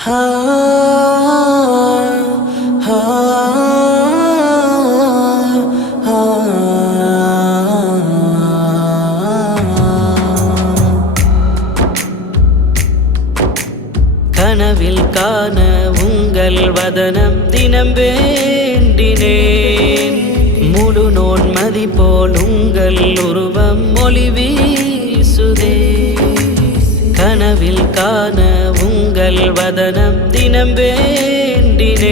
கனவில் காண உங்கள் வதனம் தினம் வேண்டினேன். முழு நோன்மதி போல் உங்கள் உருவம் மொழி வீசுதே. கனவில் காண உங்கள் வதனம் தினம் வேண்டினேன்.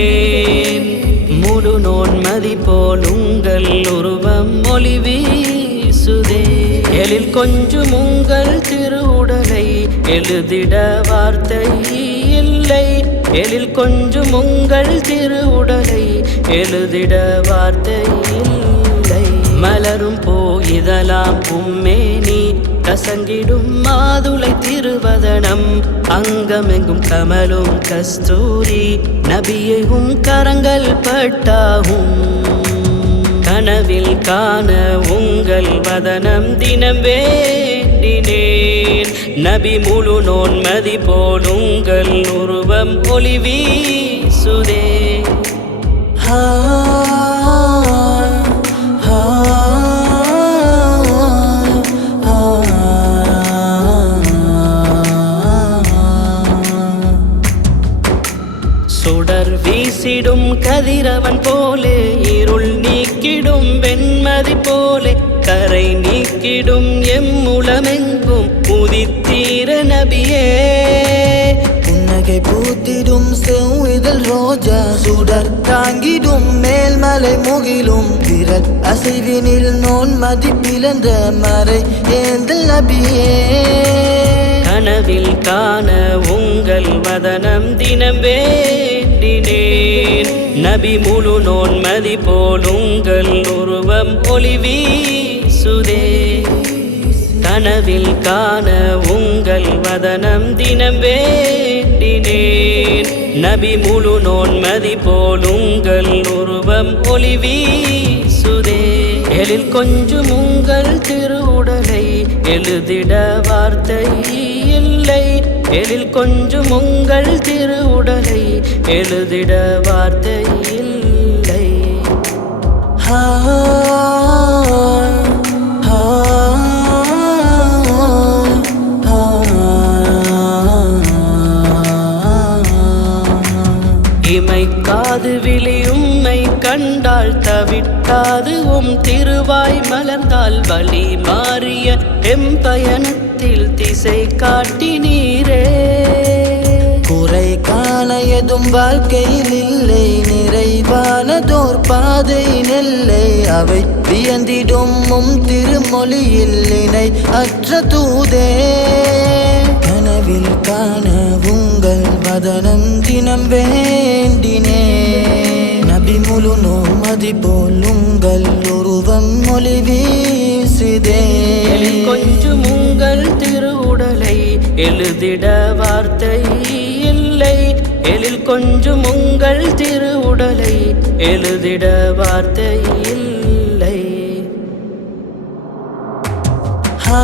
முழு நோன்மதி போல் உங்கள் உருவம் மொழி வீசுதே. எழில் கொஞ்சம் உங்கள் திருவுடலை எழுதிட வார்த்தை இல்லை. எழில் கொஞ்சம் உங்கள் திருவுடலை எழுதிட வார்த்தை இல்லை. மலரும் போயிதலாம் உம்மேனி கசங்கிடும் மாதுளை திருவதனம். அங்கமெங்கும் கமலும் கஸ்தூரி நபியையும் கரங்கள் பட்டாகும். கனவில் காண உங்கள் வதனம் தினம் வேண்டினேன். நபி முழு நோன்மதி போல் உங்கள் உருவம் ஒளி வீசுதே. ஆ கதிரவன் போலே இருள் நீக்கிடும் வெண்மதி போலே கரை நீக்கிடும் எம்முளமெங்கும் உதித்தீர நபியே. புன்னகை பூத்திடும் செவ்விதழ் ரோஜா சுடர் தாங்கிடும் மேல்மலை முகிலும் விரல் அசைவினில் நோன் மதிப்பிழந்த மறை ஏந்தல் நபியே. கனவில் காண உங்கள் வதனம் தினம் நபி முழு நோன்மதி போலுங்கள் உருவம் ஒளி வீசுதே. கனவில் காண உங்கள் வதனம் தினம் வேண்டினேன். நபி முழு நோன்மதி போலுங்கள் உருவம் ஒளி வீசுதே. எழில் கொஞ்சம் உங்கள் திருவுடலை எழுதிட வார்த்தை இல்லை. எழில் கொஞ்சம் உங்கள் திருவுடலை எழுதிட வார்த்தை இல்லை ஹா ஹா இமை காது விழி கண்டால் தவிட்டாது உம் திருவாய் மலர்ந்தால் வழி மாறிய எம் பயணத்தில் திசை காட்டினீர் வாழ்க்கையில் இல்லை. நிறைவானதோர் பாதை நெல்லை. அவை வியந்திடும் உம் திருமொழியில் இணை அற்ற தூதே. கனவில் காண உங்கள் வதனம் தினம் வேண்டினே. நபி முழு நோமதி போல் உங்கள் உருவம் மொழி வீசிதே. கொஞ்சம் உங்கள் திருவுடலை எழுதிட வார்த்தை எழில் கொஞ்சம் உங்கள் திருவுடலை எழுதிட வார்த்தை இல்லை ஆ